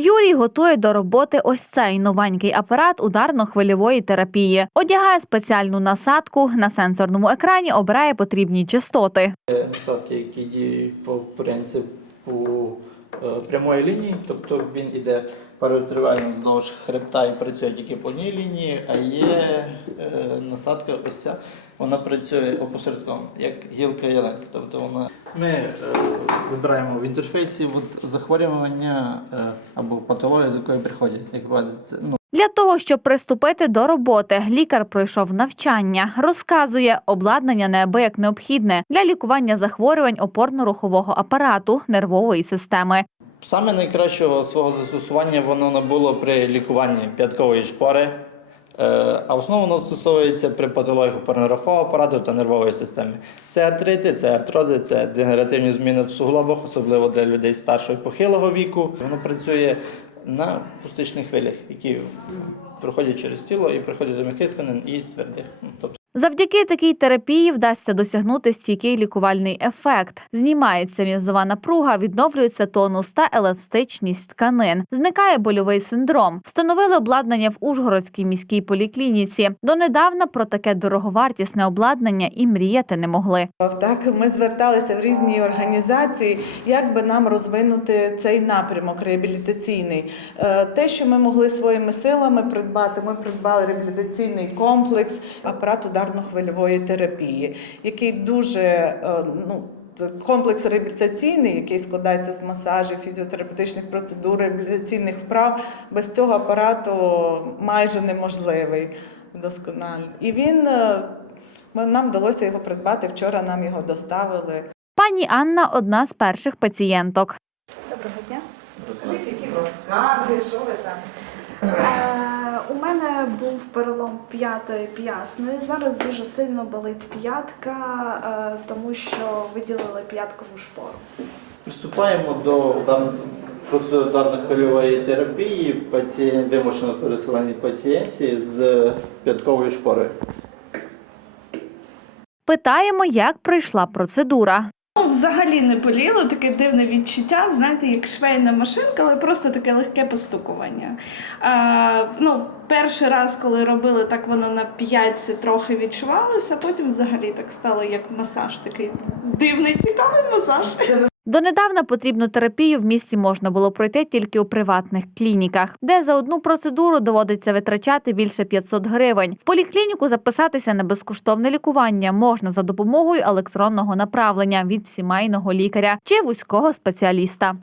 Юрій готує до роботи ось цей новенький апарат ударно-хвильової терапії. Одягає спеціальну насадку на сенсорному екрані, обирає потрібні частоти. насадки, які діють по принципу е, прямої лінії, тобто він іде перетривально вздовж хребта і працює тільки по одній лінії, а є е, насадка ось ця, вона працює опосередковано, як гілка ялинки. Тобто вона ми е, вибираємо в інтерфейсі от, захворювання е, або патологію, з якою приходять. Як бачите, ну, Для того, щоб приступити до роботи, лікар пройшов навчання. Розказує, обладнання неабияк необхідне для лікування захворювань опорно-рухового апарату нервової системи. Саме найкращого свого застосування воно набуло при лікуванні п'яткової шпори, е, а в основному воно стосується при патології опорно-рухового апарату та нервової системи. Це артрити, це артрози, це дегенеративні зміни в суглобах, особливо для людей старшого і похилого віку. Воно працює на пустичних хвилях, які проходять через тіло і приходять до м'яких тканин і твердих. Ну, Тобто Завдяки такій терапії вдасться досягнути стійкий лікувальний ефект. Знімається м'язова напруга, відновлюється тонус та еластичність тканин. Зникає больовий синдром. Встановили обладнання в Ужгородській міській поліклініці. Донедавна про таке дороговартісне обладнання і мріяти не могли. Так, ми зверталися в різні організації, як би нам розвинути цей напрямок реабілітаційний. Е, Те, що ми могли своїми силами придбати, ми придбали реабілітаційний комплекс, апарат ударно-хвильової терапії, який дуже е, ну. Комплекс реабілітаційний, який складається з масажів, фізіотерапевтичних процедур, реабілітаційних вправ, без цього апарату майже неможливий вдосконально. І він е, нам вдалося його придбати. Вчора нам його доставили. Пані Анна одна з перших пацієнток. Доброго дня. Скажіть, які скарги, що ви там? Був перелом п'ятої п'ясної. Зараз дуже сильно болить п'ятка, е, тому що виділили п'яткову шпору. Приступаємо до процедури ударно-хвильової терапії пацієнт, вимушено переселеній пацієнтці з п'ятковою шпорою. Питаємо, як пройшла процедура. Ну, взагалі не боліло, таке дивне відчуття, знаєте, як швейна машинка, але просто таке легке постукування. А, ну, перший раз, коли робили, так воно на п'ятці трохи відчувалося, а потім взагалі так стало як масаж, такий дивний, цікавий масаж. Донедавна потрібну терапію в місті можна було пройти тільки у приватних клініках, де за одну процедуру доводиться витрачати більше 500 гривень. В поліклініку записатися на безкоштовне лікування можна за допомогою електронного направлення від сімейного лікаря чи вузького спеціаліста.